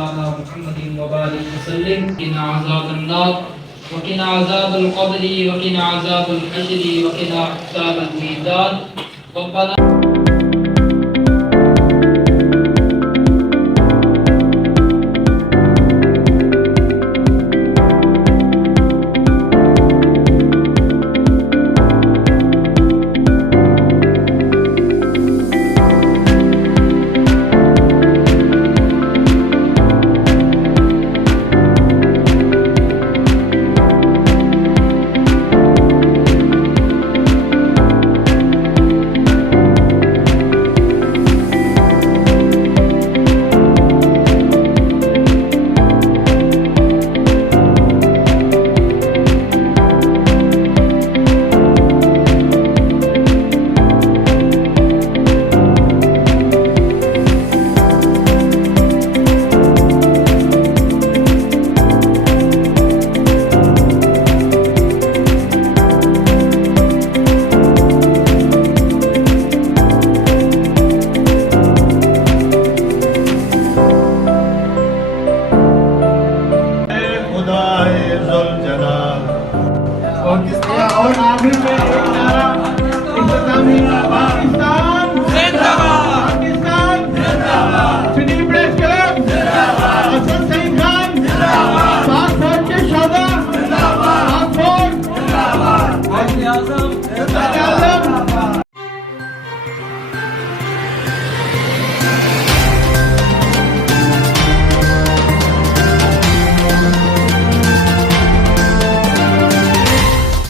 मौलाना मुहम्मदिन व बारिक वसल्लिम किना अज़ाबन नार व किना अज़ाबल क़ब्र व किना अज़ाबल हश्र व किना अज़ाबल मीज़ान। रब्बना